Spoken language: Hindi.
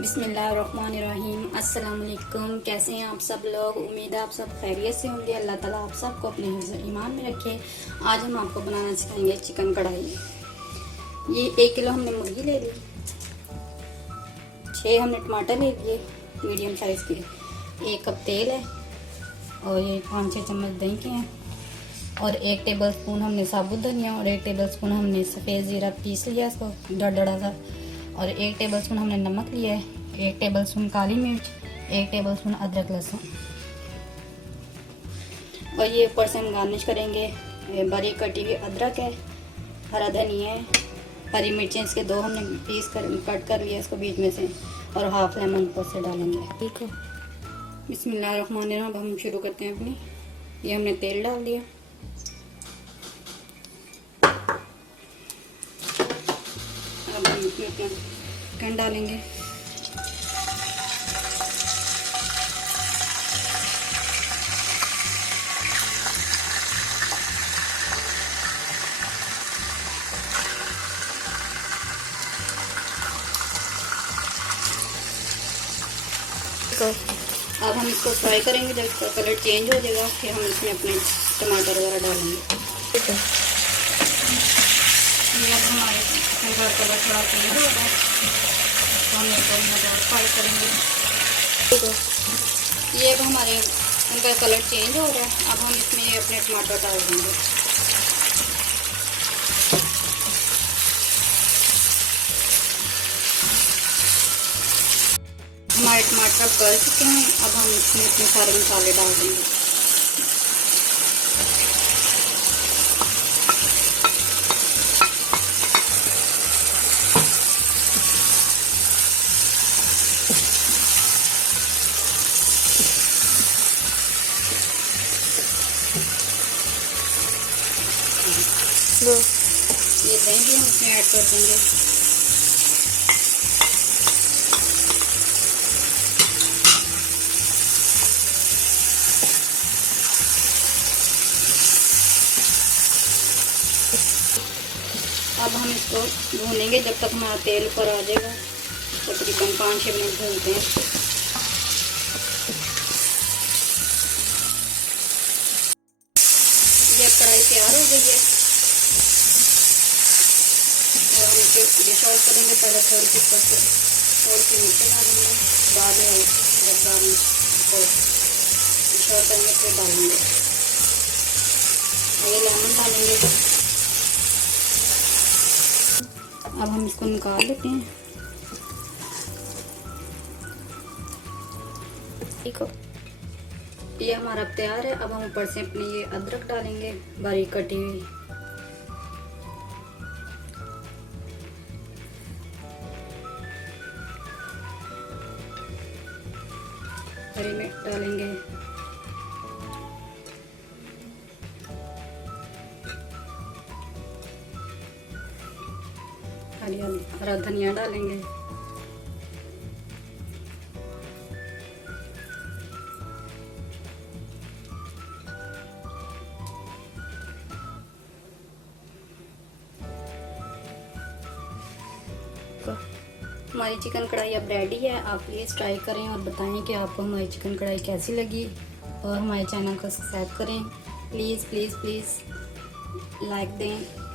बिस्मिल्लाहिर्रहमानिर्रहीम। अस्सलाम वालेकुम। कैसे हैं आप सब लोग? उम्मीद है आप सब खैरियत से होंगे। अल्लाह ताला आप सबको अपने हिफ्ज़ ईमान में रखे। आज हम आपको बनाना सिखाएंगे चिकन कढ़ाई। ये 1 किलो हमने मुर्गी ले ली, 6 हमने टमाटर ले लिए मीडियम साइज़ के, 1 कप तेल है और ये 5-6 चम्मच दही के हैं और 1 टेबल स्पून हमने साबुत धनिया और 1 टेबल स्पून हमने सफ़ेद ज़ीरा पीस लिया इसको डड़ा सा और 1 टेबल स्पून हमने नमक लिया है, 1 टेबल स्पून काली मिर्च, 1 टेबल स्पून अदरक लहसुन और ये ऊपर से हम गार्निश करेंगे। बारीक कटी हुई अदरक है, हरा धनिया है, हरी मिर्चें इसके 2 हमने कट कर लिया इसको बीच में से और हाफ लेमन ऊपर से डालेंगे। ठीक है, बिस्मिल्लाहिर्रहमानिर्रहीम। अब हम शुरू करते हैं अपनी। ये हमने तेल डाल दिया, अब हम इसमें अपना चिकन डालेंगे। अब हम इसको फ्राई करेंगे, जब इसका कलर चेंज हो जाएगा फिर हम इसमें अपने टमाटर वगैरह डालेंगे। ठीक है, ये अब हमारे चिकन का कलर थोड़ा चेंज हो रहा है तो हम इसको फ्राई करेंगे। ठीक है, ये अब हमारे इनका कलर चेंज हो रहा है। अब हम इसमें अपने टमाटर डाल देंगे। हमारे टमाटर गल चुके हैं, अब हम इसमें अपने सारे मसाले डाल देंगे। ये दही भी हम इसमें ऐड कर देंगे। अब हम इसको भूनेंगे जब तक हमारा तेल ऊपर आ जाएगा। तकरीबन 5-6 मिनट भूनते हैं। ये कढ़ाई तैयार हो गई है और हम इसे डिश आउट करेंगे। पहले थोड़ी सी ऊपर से थोड़ी सी नीचे डालेंगे, बाद में जब हम इसको डिश आउट करेंगे फिर डालेंगे। ये लेमन डालेंगे। अब हम इसको निकाल लेते हैं। ठीक है, ये हमारा तैयार है। अब हम ऊपर से अपनी ये अदरक डालेंगे बारीक कटी हुई। हरी मिर्च डालेंगे, हरा धनिया डालेंगे, हमारी चिकन कढ़ाई अब रेडी है। आप प्लीज़ ट्राई करें और बताएं कि आपको हमारी चिकन कढ़ाई कैसी लगी और हमारे चैनल को सब्सक्राइब करें। प्लीज़ प्लीज़ प्लीज़ लाइक दें।